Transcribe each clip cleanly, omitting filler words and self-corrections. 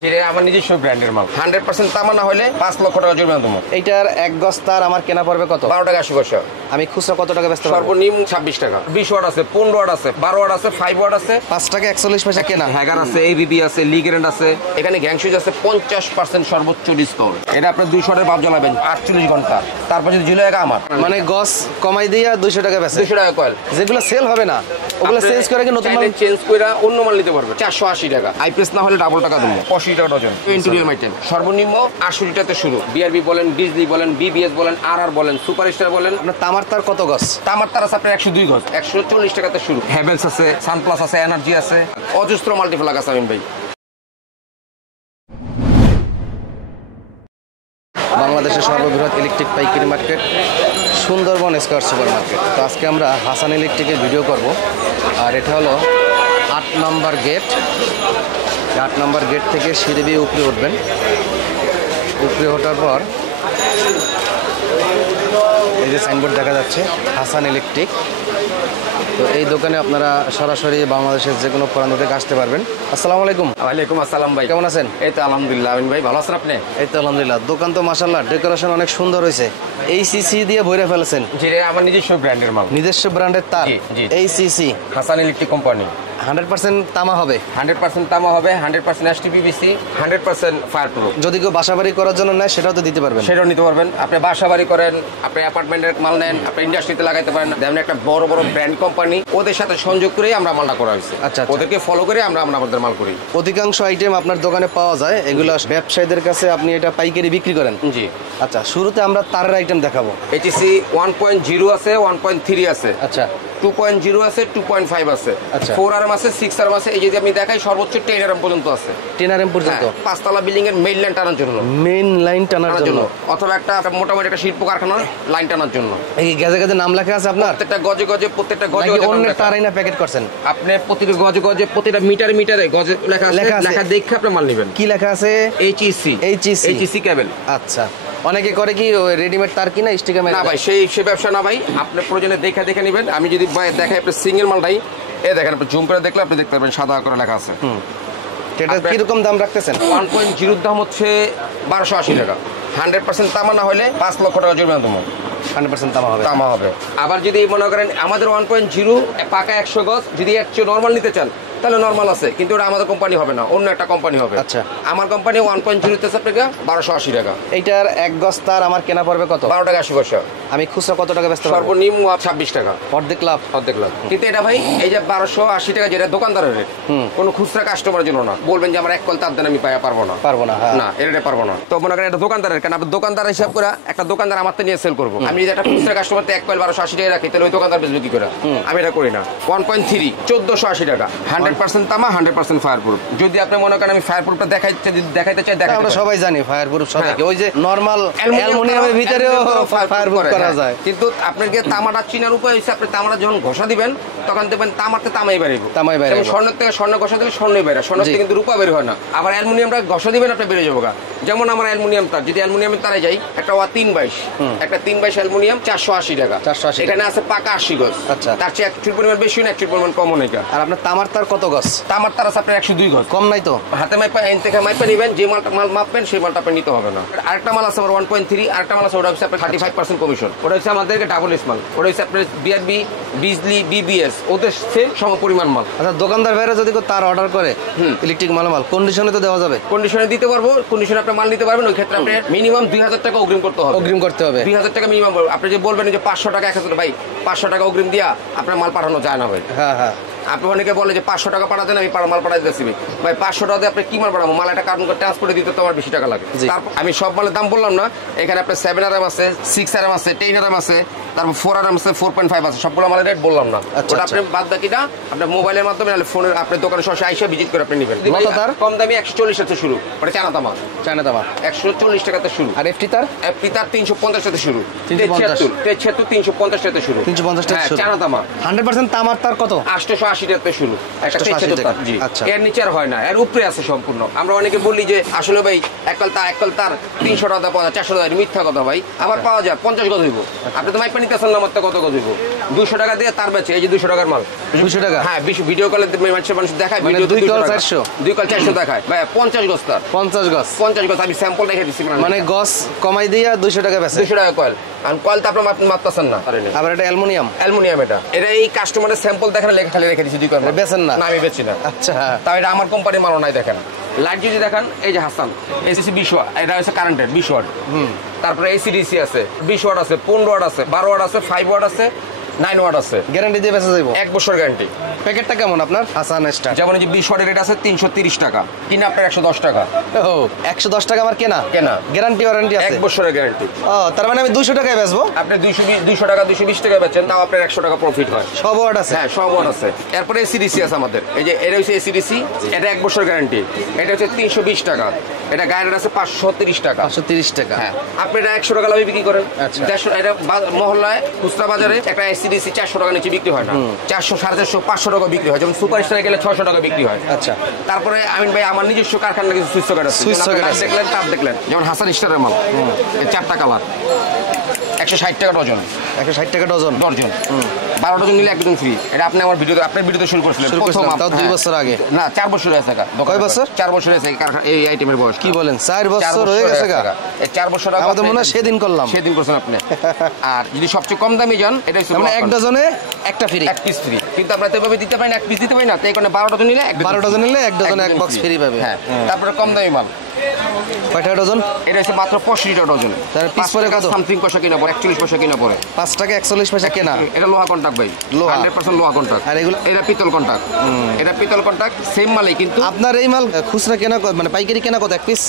আমার নিজস্ব ব্র্যান্ডের মাল 100% তামা না হলে 5 লক্ষ টাকা জরিমানা দেবো। এইটার এক গজ তার আমার কেনা পড়বে কত? 12 টাকা 80 পয়সা। আমি খুচরা কত টাকা বেচতে পারবো? সর্বনিম্ন 26 টাকা। 20 ওয়াট আছে, 15 ওয়াট আছে, 12 ওয়াট আছে, 5 ওয়াট আছে। 5 টাকা 41 পয়সা কেনা। হ্যাগার আছে, এবিবি আছে, লিগ্যান্ড আছে, এখানে গ্যাংশুজ আছে 50% সর্বোচ্চ ডিসকাউন্ট। এটা আপনি 200 এর বাপ জ্বালাবেন 48 ঘন্টা, তারপর যদি ঝুলে টাকা আমার মানে গজ কমাই দিয়া 200 টাকা বেচে। 200 টাকা কয়েল যেগুলো সেল হবে না ওগুলো চেঞ্জ করে কি নতুন মাল চেঞ্জ কইরা অন্য মাল নিতে পারবে। 480 টাকা। আইপিএস না হলে ডাবল টাকা দেবো। 85 টাকা ডজন। ইন্টেরিয়র আইটেম সর্বনিম্ন 80 টাকাতে শুরু। বিআরবি বলেন, ডিজলি বলেন, বিবিএস বলেন, আরআর বলেন, সুপারস্টার বলেন। আপনার তামার তার কত গজ? তামার তার আছে আপনার 102 গজ, 140 টাকাতে শুরু। হ্যাভেলস আছে, সানপ্লাস আছে, এনার্জি আছে, অজস্র মাল্টিপ্লাগ আছে। আমিন ভাই, বাংলাদেশের সর্ববৃহৎ ইলেকট্রিক পাইকারি market Sundarban square super market. তো আজকে আমরা হাসান ইলেকট্রিকের ভিডিও করব, আর এটা হলো 8 নম্বর গেট। 8 নম্বর গেট থেকে সিঁড়ি দিয়ে উপরে উঠবেন। উপরে ওঠার পর এই যে সাইনবোর্ড দেখা যাচ্ছে হাসান ইলেকট্রিক। তো এই দোকানে আপনারা সরাসরি বাংলাদেশের যে কোনো প্রান্ত থেকে আসতে পারবেন। আসসালামু আলাইকুম। ওয়ালাইকুম আসসালাম ভাই, কেমন আছেন? এই তো আলহামদুলিল্লাহ। আমিন ভাই, ভালো আছেন আপনি? এই তো আলহামদুলিল্লাহ। দোকান তো মাশাআল্লাহ ডেকোরেশন অনেক সুন্দর হয়েছে। এইসিসি দিয়ে ভরে ফেলেছেন। জি, আমার নিজস্ব ব্র্যান্ডের মাল, নিজস্ব ব্র্যান্ডের তার। জি, জি। এইসিসি হাসান ইলেকট্রিক কোম্পানি। 100% তামা হবে। 100% তামা হবে, 100% এসটিপিবিসি, 100% ফায়ার প্রুফ। যদি কেউ বাসাবাড়ি করার জন্য নেয় সেটাও তো দিতে পারবেন। সেটাও নিতে পারবেন। আপনি বাসা বাড়ি করেন, আপনি অ্যাপার্টমেন্টের মাল নেন, আপনি ইন্ডাস্ট্রিতে লাগাইতে পারেন। যেমন একটা বড় বড় ব্র্যান্ড কোম্পানি, ওদের সাথে সংযোগ করেই আমরা মালটা করা হয়েছে। আচ্ছা, ওদেরকে ফলো করে আমরা আমাদের মাল করি। অধিকাংশ আইটেম আপনার দোকানে পাওয়া যায়, এগুলো ব্যবসায়ীদের কাছে আপনি এটা পাইকারি বিক্রি করেন। জি। আচ্ছা, শুরুতে আমরা তারের আইটেম দেখাবো। এইচসি 1.0 আছে, 1.3 আছে, আচ্ছা, 2.0 আছে, 2.5 আছে, আচ্ছা। 4 আরএম আছে, 6 আরএম আছে। এই যদি আমি দেখাই সর্বোচ্চ 10 আরএম পর্যন্ত আছে। 10 RM পর্যন্ত। 5তলা বিল্ডিং এর মেইন লাইন টানার জন্য, মেইন লাইন টানার জন্য, অথবা একটা মোটামুটি একটা শিল্প কারখানার লাইন টানার জন্য। এই গজে গজে নাম লেখা আছে আপনার? প্রত্যেকটা গজে গজে, প্রত্যেকটা গজে নাকি গজে অন্য নাম লেখা। তারাই না প্যাকেট করছেন? আপনি প্রতিটা গজে গজে, প্রতিটা মিটারে মিটারে গজে লেখা আছে। লেখা দেখে আপনি মাল নেবেন। কি লেখা আছে? এইচইসি কেবল। আচ্ছা, অনেকে করে কি রেডিমেড তার কিনা স্টিকার না ভাই, সেই ব্যবসা না ভাই। আপনি প্রয়োজনে দেখে নেবেন। আমি যদি দেখাই আপনি সিঙ্গেল মালটাই, এই দেখেন, আপনি জুম করে দেখলে আপনি দেখতে পারবেন সাদা করে লেখা আছে। এটা কিরকম দাম রাখতেছেন? 1.0 দাম হচ্ছে 1280 টাকা। 100% তামা না হলে 5 লক্ষ টাকা জরিমানা দেবো। 100% তামা হবে। আবার যদি মনে করেন আমাদের 1.0 পাকা 100 গজ, যদি এর চেয়ে নর্মাল নিতে চান তাহলে নর্মাল আছে, কিন্তু ওটা আমাদের কোম্পানি হবে না, অন্য একটা কোম্পানি হবে। আচ্ছা, আমার কোম্পানি 1.0 তে টাকা 1280 টাকা। এইটার এক গজ তার আমার কেনা পড়বে কত? 12 টাকা 80 পয়সা। আমি খুচরা কত টাকা বেচতে পারবো? সর্বনিম্ন 26 টাকা। অর্ধেক লাভ। কিন্তু এটা ভাই, এই যে 1280 টাকা যেটা দোকানদারের রেট, কোনো খুচরা কাস্টমারের জন্য না। বলবেন যে আমার এক কল তার দেন আমি পারবো না, না, এটা পারবো না। তো মনে করেন এটা দোকানদারের, কারণ আপনি দোকানদার হিসাব করে একটা দোকানদার আমার নিয়ে সেল করবো। আমি যদি একটা খুচরা কাস্টমার 1 কয়েল 1280 টাকা রাখি, তাহলে ওই দোকানদার বেচবে কি করে? আমি এটা করি না। 1.3 1480 টাকা। 100% তামা, 100% ফায়ার প্রুফ। যদি আপনি মনে করেন আমি ফায়ার প্রুফটা দেখাইতে চাই, আমরা সবাই জানি ফায়ার প্রুফ সবাই। ওই যে নরমাল অ্যালুমিনিয়ামের ভিতরেও ফায়ার প্রুফ করা যায়। কিন্তু আপনাকে তামাটা চিনার উপায় হচ্ছে, আপনি তামাটা যখন ঘষা দিবেন তখন দেখবেন তামাতে তামাই বেরোবে। স্বর্ণের থেকে স্বর্ণ ঘষা দিলে স্বর্ণই বেরোয়, স্বর্ণ থেকে কিন্তু রূপা বের হয় না। আবার অ্যালুমিনিয়ামটা ঘষা দিবেন আপনি বেরিয়ে যাবো। যেমন আমার অ্যালুমিনিয়াম তার, যদি অ্যালুমিনিয়ামের তারে যাই, একটা 322, একটা 322 অ্যালুমিনিয়াম 480 টাকা। 480। এখানে আছে পাকা 80 গজ। আচ্ছা, তার চেয়ে 1 পরিমাণ বেশি না, 1 পরিমাণ কম নেই। আর আপনার তামার তার কত গজ? তামার তার আছে আপনার 102 গজ। কম নাই তো? হাতে মাইপা এন থেকে মাইপা নিবেন, যে মাল মাপবেন সেই মালটা আপনি নিতে হবে না। আরেকটা মাল আছে আমার 1.3, আরেকটা মাল আছে, ওটা হচ্ছে আপনার 35% কমিশন। ওটা হচ্ছে আমাদেরকে ডাবল এস মাল। ওটা হচ্ছে আপনার বিআরবি, বিজলি, বিবিএস, ওদের সেম সম পরিমাণ মাল। আচ্ছা, দোকানদার ভাইরা যদি তার অর্ডার করে ইলেকট্রিক মালামাল, কন্ডিশনে তো দেওয়া যাবে? কন্ডিশনে দিতে পারবো, কন্ডিশনে আপনি মাল নিতে পারবেন। ওই ক্ষেত্রে আপনি মিনিমাম 2000 টাকা অগ্রিম করতে হবে। 2000 টাকা মিনিমাম। আপনি যে বলবেন যে 500 টাকা 1000, ভাই 500 টাকা অগ্রিম দিয়া আপনার মাল পাঠানো যায় না ভাই। হ্যাঁ। আপনি অনেকে বলে যে 500 টাকা পাঠাতেন, আমি মাল পাঠাতে দিচ্ছি। ভাই 500 টাকা দিয়ে আপনি কি মাল পাঠাবো? মাল একটা কার্টুন করে ট্রান্সপোর্টে দিতে তো আমার বেশি টাকা লাগে। তারপর আমি সব মালের দাম বললাম না। এখানে আপনার 7 আরএম আছে, 6 আরএম আছে, 10 আরএম আছে, তারপর 4 আরএম আছে, 4.5 আছে। সবগুলো মালের রেট বললাম না। ওটা আপনি বাদ বাকিটা আপনার মোবাইলের মাধ্যমে, নাহলে ফোনের আপনার দোকানে সরাসরি আইসা ভিজিট করে আপনি নেবেন। কম দামি 140 টাকা শুরু, ওটা চায়না তামা 140 টাকাতে শুরু। আর এফটি তার 350 টাকা শুরু, 350 টাকা শুরু, 350 টাকা শুরু। চায়না তামা 100% তামার তার কত? 880 টাকা শুরু। আচ্ছা, এর নিচে আর হয় না, এর উপরে আছে সম্পূর্ণ। আমরা অনেকে বলি যে আসলে ভাই এক কল তার 300 টাকা পাওয়া যায়, 400 টাকা, মিথ্যা কথা ভাই। আবার পাওয়া যায় 50 গজ হইব। আপনি তো মাইপা নিতেছেন না, আমার কত গজ হইব? 200 টাকা দিয়ে তার বেচে, এই যে 200 টাকার মাল। 200 টাকা? হ্যাঁ, ভিডিও কলে মানুষ দেখায়, মানে ভিডিও 2 কল 400? 2 কল 400 দেখায় ভাই। 50 গজ তার, 50 গজ। 50 গজ আমি স্যাম্পল রেখে দিচ্ছি। মানে গজ কমাই দিয়া 200 টাকা বেচে। 200 টাকা কয়েল। আর কয়েল তো আপনার মাপতেছেন না। আবার এটা অ্যালুমিনিয়াম? অ্যালুমিনিয়াম। এটা এই কাস্টমারের স্যাম্পল দেখেন, লেখা খালি রেখে দিচ্ছি 2 কয়েল। বেচেন না? না, আমি বেচি না। আচ্ছা, তাও এটা আমার কোম্পানির মালও নাই। দেখেন লাইট যদি দেখেন, এই যে হাসান এসিসি 20 ওয়াট, এটা হচ্ছে কারেন্টের 20 ওয়াট। তারপরে এসিডিসি আছে 20 ওয়াট আছে, 15 ওয়াট আছে, 12 ওয়াট আছে, 5 ওয়াট আছে, 9 ওয়াট আছে। গ্যারান্টি দিয়ে বেচা যাইবো? 1 বছর গ্যারান্টি। প্যাকেটটা কেমন আপনার হাসান স্টার? যেমন এই যে 20 ওয়াটের রেট আছে 330 টাকা, কিনা আপনার 110 টাকা। ও 110 টাকা আমার কেনা? কেনা। গ্যারান্টি ওয়ারেন্টি আছে? 1 বছরের গ্যারান্টি। ও তার মানে আমি 200 টাকায় বেচবো? আপনি 200 টাকা 220 টাকা বেচেন, তাও আপনার 100 টাকা প্রফিট হয়। সব ওয়াট আছে? হ্যাঁ, সব ওয়াট আছে। এরপরে এসিডিসি আছে আমাদের, এই যে এটা হচ্ছে এসিডিসি, এটা 1 বছর গ্যারান্টি। এটা হচ্ছে 320 টাকা, এটা গায়ের আছে 530 টাকা। 530 টাকা? হ্যাঁ, আপনি এটা 100 টাকা লাভে বিক্রি করেন। আচ্ছা। 150, এটা মহল্লায় খুচরা বাজারে একটা এসিডিসি 400 টাকা নিচে বিক্রি হয় না। 400, 450, 500 টাকা বিক্রি হয়। যেমন সুপার স্টারে গেলে 600 টাকা বিক্রি হয়। আচ্ছা। তারপরে আমিন ভাই আমার নিজস্ব কারখানা কিছু সুইচ সকেট আছে। সুইচ সকেট আছে? দেখলেন, তার দেখলেন, যেমন হাসান স্টারের মাল, এই 4টা কালার, 160 টাকা ডজন। 160 টাকা ডজন? ডজন। 12 ডজন নিলে 1 ডজন ফ্রি। এটা আপনি আমার ভিডিওতে, আপনার ভিডিওতে শুরু করছিলেন প্রথম। তাও 2 বছর আগে? না, 4 বছর হয়েছে। কয় বছর? 4 বছর হয়েছে এই আইটেমের বয়স। কি বলেন, 4 বছর হয়ে গেছে? এই 4 বছর আগে আমাদের মনে হয় সেদিন করলাম। সেদিন করছেন আপনি। আর যদি সবচেয়ে কম দামি যান, এটা হচ্ছে মানে 1 ডজনে একটা ফ্রি? 1 piece free. কিন্তু আমরা তো এভাবে দিতে পারি না, 1 পিস দিতে পারি না। তাই কারণে 12 ডজন নিলে 12 ডজন নিলে 1 ডজনে 1 বক্স ফ্রি পাবে। হ্যাঁ। তারপরে কম দামি মাল কয় টাকা ডজন? এটা হচ্ছে মাত্র 65 টাকা ডজন। তার পিস পরে কত? সামথিং পয়সা কিনা পড়ে, 41 পয়সা কিনা পড়ে। 5 টাকা 41 পয়সা কেনা? এটা লোহা কন্টাক্ট ভাই, লোহা? 100% লোহা কন্টাক্ট। আর এগুলো? এটা পিতল কন্টাক্ট। এটা পিতল কন্টাক্ট, সেম মালই কিন্তু। আপনার এই মাল খুচরা কেনা মানে পাইকারি কেনা কত 1 পিস?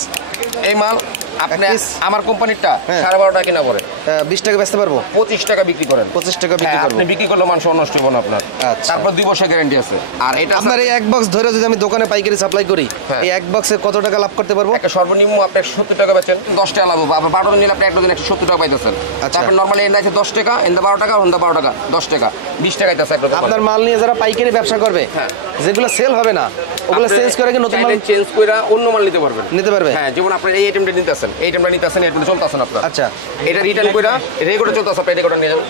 এই মাল আপনি piece? আমার কোম্পানিরটা হ্যাঁ। 12.5 টাকা কিনা পড়ে, 20 টাকা বেচতে পারবো? 25 টাকা বিক্রি করেন। 25 টাকা বিক্রি হ্যাঁ, করবো? আপনি বিক্রি করলে মানুষ নষ্ট হবে না আপনার। আচ্ছা। তারপর 2 বছর গ্যারান্টি আছে। আর এটা আপনার এই 1 বক্স ধরে যদি আমি দোকানে পাইকারি সাপ্লাই করি, হ্যাঁ। এই 1 বক্সে কত টাকা লাভ করতে পারবো? একটা সর্বনিম্ন আপনি 170 টাকা বেচেন, 10 টাকা লাভ হবে। আবার 12 নিলে আপনি 1 ডজন 170 টাকা পাইতেছেন। আচ্ছা। তারপর নরমালি এন্ড আছে 10 টাকা, এন্ড 12 টাকা, হন্ডা 12 টাকা, 10 টাকা, 20 টাকা আছে একটা দোকানে। আপনার মাল নিয়ে যারা পাইকারি ব্যবসা করবে, হ্যাঁ। যেগুলো সেল হবে না, ওগুলো চেঞ্জ করে কি নতুন মাল চেঞ্জ করে অন্য মাল নিতে পারবেন। নিতে পারবে? হ্যাঁ, যেমন আপনার এই আইটেমটা নিতেছেন, এই আইটেমটা নিতেছেন, এটা চলতেছেন আপনার। আচ্ছা। এটা রিটার্ন করে রেগুলার চলতেছে, আপনি রেগুলার নিয়ে যান।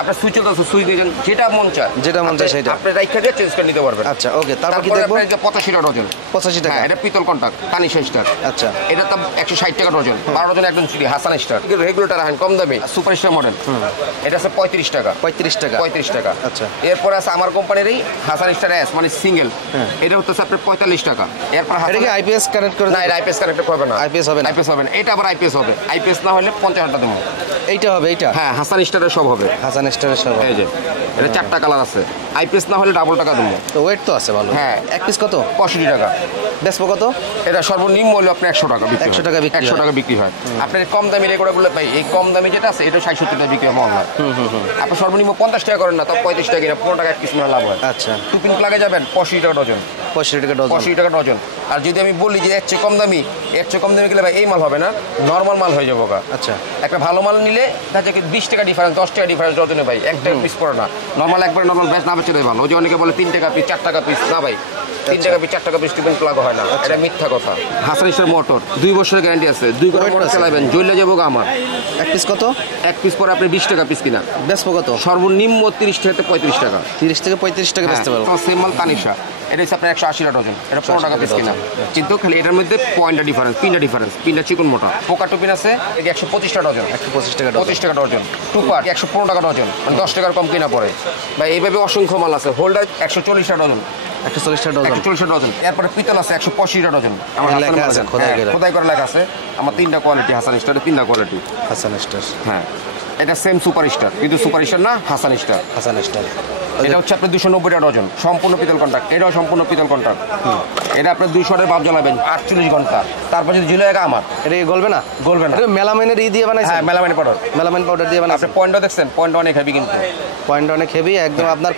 আপনার সুইচ চলতেছে, সুইচ নিয়ে যান, যেটা মন চায়, যেটা মন চায় সেটা আপনি রাইখা দিয়ে চেঞ্জ করে নিতে পারবেন। আচ্ছা, ওকে। তারপর কি তারপরে দেখবো? আপনার যে 85 টাকা ডজন। 85 টাকা? হ্যাঁ, এটা পিতল কন্টাক্ট, তানিশা স্টার। আচ্ছা। এটা তো 160 টাকা ডজন, 12 ডজন একদম ফ্রি। হাসান স্টার রেগুলেটর রাখেন কম দামে, সুপার স্টার মডেল। এটা আছে 35 টাকা। 35 টাকা? 35 টাকা। আচ্ছা। এরপর আছে আমার কোম্পানির এই হাসান স্টার এস, মানে সিঙ্গেল। এটা হচ্ছে আপনার 45 টাকা। এরপর এটা কি আইপিএস কানেক্ট করে? না, এটা আইপিএস কানেক্ট হবে না। আইপিএস হবে না? আইপিএস হবে না। এটা আবার আইপিএস হবে। আইপিএস না হলে 50 টাকা দেবো। এইটা হবে? এইটা? হ্যাঁ, হাসান স্টারের সব হবে। হাসান স্টারের সব? এই যে এটা 4টা কালার আছে। আইপিএস না হলে ডাবল টাকা দেবো। তো ওয়েট তো আছে ভালো। হ্যাঁ। 1 পিস কত? 65 টাকা। বেচবো কত? এটা সর্বনিম্ন হলে আপনি 100 টাকা বিক্রি হয়। 100 টাকা বিক্রি 100 টাকা বিক্রি হয়। আপনার কম দামি রেগুলারগুলো পাই, এই কম দামি যেটা আছে এটা 60-70 টাকা বিক্রি হয় মহল্লা। আপনি সর্বনিম্ন 50 টাকা করেন না, তাও 35 টাকা কিনা 15 টাকা 1 পিস লাভ হয়। আচ্ছা। টুপিন প্লাগে যাবেন 85 টাকা ডজন। 85 টাকা ডজন? 85 টাকা ডজন। আর যদি আমি বলি যে এর চেয়ে কম দামি, এর চেয়ে কম দামি গেলে ভাই এই মাল হবে না, নর্মাল মাল হয়ে যাবো। আচ্ছা। একটা ভালো মাল নিলে তাতে 20 টাকা ডিফারেন্স, 10 টাকা ডিফারেন্স ডজনে ভাই, একটা পিস পড়ে না। নর্মাল একবার নর্মাল ব্যাস না বেচে দেয় ভালো। ওই যে অনেকে বলে 3 টাকা পিস, 4 টাকা পিস। না ভাই, 3 টাকা পিস, 4 টাকা পিস টুপিন প্লাগ হয় না, এটা মিথ্যা কথা। হাসান স্টার মোটর 2 বছরের গ্যারান্টি আছে। 2 করে মোটর চালাবেন, জ্বলে যাবো আমার। 1 পিস কত? 1 পিস পরে আপনি 20 টাকা পিস কিনা। বেচবো কত? সর্বনিম্ন 30 থেকে 35 টাকা। 30 থেকে 35 টাকা বেচতে পারবো? সেম মাল তানিশা, এটা হচ্ছে আপনার 180 টাকা ডজন। এটা 15 টাকা পিস কিনা। কিন্তু খালি এটার মধ্যে পয়েন্টটা ডিফারেন্স, পিনটা ডিফারেন্স। পিনটা চিকন মোটা। পোকা টুপিন আছে 125 টাকা ডজন। 125 টাকা ডজন? 25 টাকা ডজন। টুপার 115 টাকা ডজন, মানে 10 টাকার কম কিনা পড়ে ভাই। এইভাবে অসংখ্য মাল আছে। হোল্ডার 140 টাকা ডজন। 140 টাকা ডজন? 140 টাকা ডজন। এরপরে পিতল আছে 185 টাকা ডজন। আমার লেখা আছে খোদাই করে লেখা আছে। আমার 3টা কোয়ালিটি হাসান স্টারের, 3টা কোয়ালিটি। হাসান স্টার? হ্যাঁ, এটা সেম সুপার স্টার, কিন্তু সুপার স্টার না, হাসান স্টার। হাসান স্টার। এটা হচ্ছে আপনার 290 টাকা ডজন, সম্পূর্ণ পিতল কন্টাক্ট। এটাও সম্পূর্ণ পিতল কন্টাক্ট। এটা আপনার 200 এর বাপ জ্বালাবেন 48 ঘন্টা। তারপর যদি ঝুলে গেছে আমার, এটা কি গলবে না? গলবে না। এটা মেলামাইনের দিয়ে বানাইছেন? হ্যাঁ, মেলামাইন পাউডার। মেলামাইন পাউডার দিয়ে বানাইছেন? আপনি পয়েন্টটা দেখছেন, পয়েন্ট অনেক হেভি কিন্তু। পয়েন্ট অনেক হেভি একদম। আপনার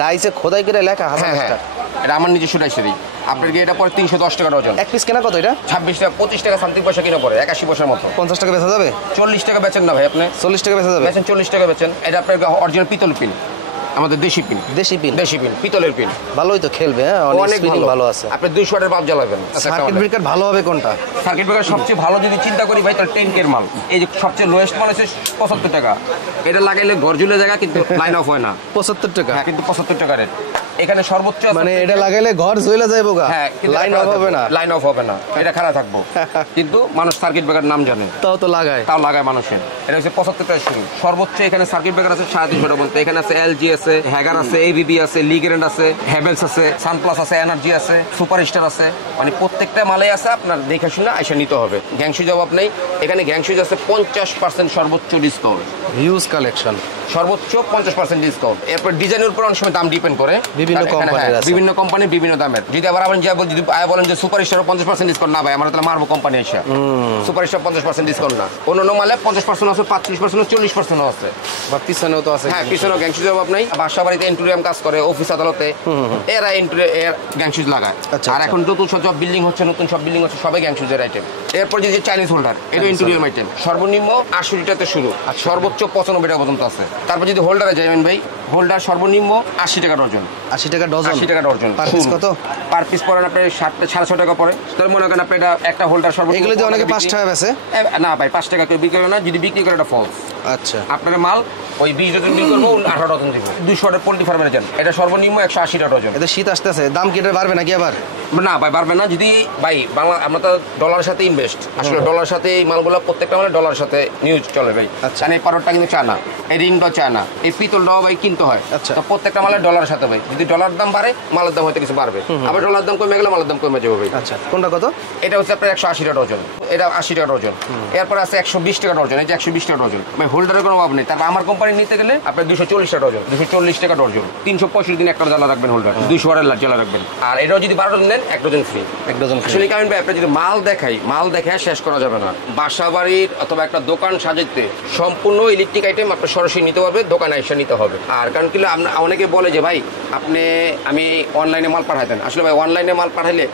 ডাইসে খোদাই করে লেখা হাসান হ্যাঁ, স্টার? এটা আমার নিজস্ব ডাইসেরই। আপনার কি এটা পরে 310 টাকা ডজন। 1 পিস কেনা কত এটা? 26 টাকা, 25 টাকা সামথিং পয়সা কিনা পড়ে, 81 পয়সার মতো। 50 টাকা বেচা যাবে? 40 টাকা বেচেন না ভাই আপনি? 40 টাকা বেচা যাবে? বেচেন 40 টাকা বেচেন। এটা আপনার অরিজিনাল পিতল পিন। আমাদের দেশি পিন। দেশি পিন? দেশি পিন, পিতলের পিন। ভালোই তো খেলবে, হ্যাঁ, অনেক ভালো আছে। আপনি 200 ওয়াটের বাল্ব জ্বালাবেন। সার্কিট ব্রেকার ভালো হবে কোনটা? সার্কিট ব্রেকার সবচেয়ে ভালো যদি চিন্তা করি ভাই, তাহলে 10K এর মাল। এই যে সবচেয়ে লোয়েস্ট মাল হচ্ছে 75 টাকা। এটা লাগাইলে ঘর ঝুলে জায়গা, কিন্তু লাইন অফ হয় না। 75 টাকা? হ্যাঁ, কিন্তু 75 টাকা রেট। এখানে সর্বোচ্চ মানে এটা লাগাইলে ঘর জ্বলে যাইবো গা? হ্যাঁ, লাইন অফ হবে না? লাইন অফ হবে না, এটা খারাপ থাকবো। কিন্তু মানুষ সার্কিট ব্রেকার নাম জানে, তাও লাগায় মানুষের। এটা হচ্ছে 75 টাকা শুরু। সর্বোচ্চ এখানে সার্কিট ব্রেকার আছে 350 টাকা বলতে। এখানে আছে LG আছে, হ্যাগার আছে, ABB আছে, লিগ্যান্ড আছে, হ্যাভেলস আছে, সানপ্লাস আছে, এনার্জি আছে, সুপারস্টার আছে। মানে প্রত্যেকটা মালে আছে, আপনার দেখে শুনে এসে নিতে হবে। গ্যাংশু জবাব নেই এখানে। গ্যাংশুজ আছে 50% সর্বোচ্চ ডিসকাউন্ট। হিউজ কালেকশন, সর্বোচ্চ 50% ডিসকাউন্ট। এরপর ডিজাইনের উপর অনেক সময় দাম ডিপেন্ড করে, বিভিন্ন কোম্পানির আছে, বিভিন্ন কোম্পানি বিভিন্ন দামের। যদি আবার আপনি যদি বলেন যে সুপারস্টারও 50% ডিসকাউন্ট, না ভাই আমরা তাহলে মারবো কোম্পানি এসে। সুপারস্টার 50% ডিসকাউন্ট না, অন্য মালে 50% আছে, 35% 40% আছে, বা পিছনেও তো আছে। হ্যাঁ, পিছনেও গ্যাংশুজ জবাব নেই। বাসা বাড়িতে এন্টুরিয়াম কাজ করে, অফিস আদালতে এরা গ্যাংশুজ লাগায়। আর এখন নতুন সব বিল্ডিং হচ্ছে, নতুন সব বিল্ডিং হচ্ছে, সবাই গ্যাংশুজের আইটেম। এরপর যে চাইনিজ হোল্ডার, এটা এন্টুরিয়াম আইটেম। সর্বনিম্ন 80 টাকাতে শুরু, সর্বোচ্চ 95 টাকা পর্যন্ত আছে। তারপর যদি হোল্ডারে যাবেন ভাই, হোল্ডার সর্বনিম্ন 80 টাকা ডজন। 80 টাকা ডজন? 80 টাকা ডজন। পার পিস কত? পার পিস পড়েন আপনার 650 টাকা পড়ে। তাহলে মনে করেন আপনি এটা একটা হোল্ডার সর্বনিম্ন, এগুলো দিয়ে অনেকে 5 টাকা বেচে। না ভাই, 5 টাকা কেউ বিক্রি করে না। যদি বিক্রি করে এটা ফলস। আচ্ছা, আপনার মাল ওই 20 ডজন বিক্রি করবো, 18 ডজন দিব। 200 ওয়াটের পোল্ট্রি ফার্মের যান, এটা সর্বনিম্ন 180 টাকা ডজন। এটা শীত আসতেছে, দাম কি এটা বাড়বে নাকি আবার? না ভাই, বাড়বে না। যদি ভাই বাংলা, আমরা তো ডলারের সাথে ইনভেস্ট, আসলে ডলারের সাথে এই মালগুলো প্রত্যেকটা মানে ডলারের সাথে নিউজ চলে ভাই। আচ্ছা, এই পারোটা কিন্তু চায় না, এই রিংটাও চায় না, এই পিতলটাও ভাই কিনতে হয়। আচ্ছা, তো প্রত্যেকটা মালের ডলারের সাথে ভাই, যদি ডলার দাম বাড়ে মালের দাম হয়তো কিছু বাড়বে, আবার ডলার দাম কমে গেলে মালের দাম কমে যাবে ভাই। আচ্ছা, কোনটা কত? এটা হচ্ছে আপনার 180 টাকা ডজন, এটা 80 টাকা ডজন। এরপর আছে 120 টাকা ডজন, এই যে 120 টাকা ডজন। ভাই হোল্ডারের কোনো অভাব নেই। তারপর আমার কোম্পানি নিতে গেলে আপনার 240 টাকা ডজন, 240 টাকা ডজন। 365 দিন একটা জ্বালা রাখবেন হোল্ডার, 200 ওয়াটের জ্বালা রাখবেন। আর এটাও যদি 12 ডজন নেন 1 ডজন ফ্রি। 1 dozen free. আসলে কারণ ভাই, আপনি যদি মাল দেখায় শেষ করা যাবে না। বাসা বাড়ির অথবা একটা দোকান সাজাতে সম্পূর্ণ ইলেকট্রিক আইটেম আপনি সরাসরি নিতে পারবে, দোকানে এসে নিতে হবে। আর কারণ কি, অনেকে বলে যে ভাই আমি অনলাইনে মাল পাঠাতেন। আসলে ভাই অনলাইনে মাল পাঠাইলে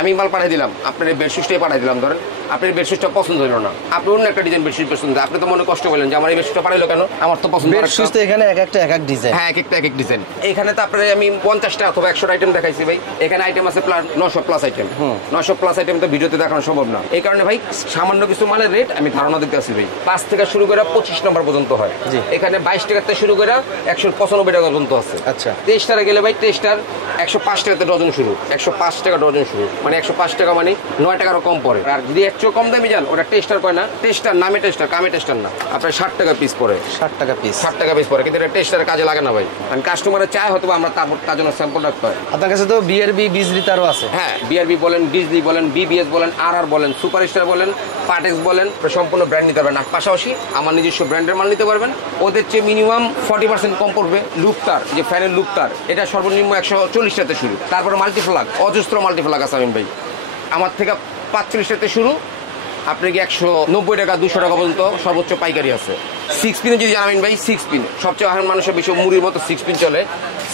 আমি মাল পাঠিয়ে দিলাম, আপনার বেডশিটটাই পাঠিয়ে দিলাম, ধরেন আপনার বেডশিটটা পছন্দ হলো না, আপনি অন্য একটা ডিজাইন বেডশিট পছন্দ, আপনি তো মনে কষ্ট করলেন যে আমার এই বেডশিটটা পাঠাইলো কেন, আমার তো পছন্দ। বেডশিট তো এখানে এক একটা ডিজাইন। হ্যাঁ, এক এক ডিজাইন। এখানে তো আপনার আমি 50টা অথবা 100টা আইটেম দেখাইছি ভাই। এখানে আইটেম আছে 900 প্লাস আইটেম। 900 প্লাস আইটেম তো ভিডিওতে দেখানো সম্ভব না। এই কারণে ভাই সামান্য কিছু মালের রেট আমি ধারণা দিতে আসি ভাই। 5 থেকে শুরু করে 25 নম্বর পর্যন্ত হয়। এখানে 22 টাকা থেকে শুরু করে 195 টাকা পর্যন্ত আছে। আচ্ছা, 23 টাকা গেলে ভাই 23 টার 105 টাকাতে ডজন শুরু, 105 টাকা ডজন শুরু, মানে 105 টাকা মানে 9 টাকারও কম পড়ে। আর যদি একটু কম দামি যান, ওটা টেস্টার কয় না, টেস্টার নামে টেস্টার, কামে টেস্টার না, আপনার 60 টাকা পিস পড়ে। 60 টাকা পিস, 60 টাকা পিস পড়ে, কিন্তু এটা টেস্টারের কাজে লাগে না ভাই। কারণ কাস্টমারের চায় হয়তো আমরা তার জন্য স্যাম্পল রাখতে হয়। আপনার কাছে তো বিআরবি বিজলি তারও আছে? হ্যাঁ, বিআরবি বলেন, বিজলি বলেন, বিবিএস বলেন, আর বলেন, সুপারস্টার বলেন, পাটেক্স বলেন, সম্পূর্ণ ব্র্যান্ড নিতে পারবেন। আর পাশাপাশি আমার নিজস্ব ব্র্যান্ডের মাল নিতে পারবেন। ওদের চেয়ে মিনিমাম 40% কম পড়বে। লুকতার, যে ফ্যানের লুকতার, এটা সর্বনিম্ন 140 টাকাতে শুরু। তারপরে মাল্টিফ্লাগ, অজস্র মাল্টিফ্লাগ আছে আমিন ভাই। আমার থেকে 45 টাকাতে শুরু, আপনি কি 190 টাকা 200 টাকা পর্যন্ত সর্বোচ্চ পাইকারি আছে। 6 পিনে যদি জানাবেন ভাই, 6 পিন সবচেয়ে এখন মানুষের বেশি মুড়ির মতো 6 পিন চলে।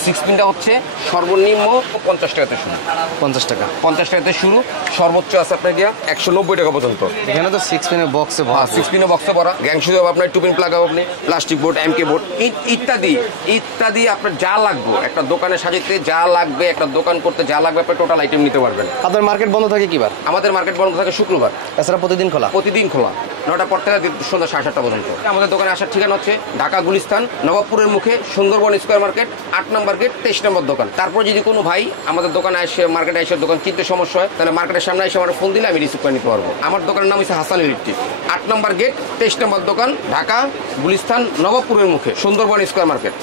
6 পিনটা হচ্ছে সর্বনিম্ন 50 টাকাতে শুরু। 50 টাকাতে শুরু, সর্বোচ্চ আছে আপনার গিয়া 190 টাকা পর্যন্ত। এখানে তো 6 পিনের বক্সে ভরা, 6 পিনের বক্সে ভরা। গ্যাংশু আপনার 2 পিন প্লাগ আপনি, প্লাস্টিক বোর্ড, এমকে বোর্ড ইত্যাদি আপনার যা লাগবে একটা দোকানে সাজাতে, যা লাগবে একটা দোকান করতে, যা লাগবে আপনি টোটাল আইটেম নিতে পারবেন। আপনার মার্কেট বন্ধ থাকে কিবার? আমাদের মার্কেট বন্ধ থাকে শুক্রবার। এছাড়া প্রতিদিন খোলা? প্রতিদিন খোলা, 9টা পর থেকে সন্ধ্যা 7:30 পর্যন্ত। আমাদের দোকানে আসার ঠিকানা হচ্ছে ঢাকা গুলিস্তান, নবাবপুরের মুখে, সুন্দরবন স্কয়ার মার্কেট, 8 নম্বর গেট, 23 নম্বর দোকান। তারপর যদি কোনো ভাই আমাদের দোকানে এসে, মার্কেটে এসে দোকান চিনতে সমস্যা হয়, তাহলে মার্কেটের সামনে এসে আমার ফোন দিলে আমি রিসিভ করে নিতে পারবো। আমার দোকানের নাম হচ্ছে হাসান ইলেকট্রিক, 8 নম্বর গেট, 23 নম্বর দোকান, ঢাকা গুলিস্তান, নবাবপুরের মুখে, সুন্দরবন স্কয়ার মার্কেট।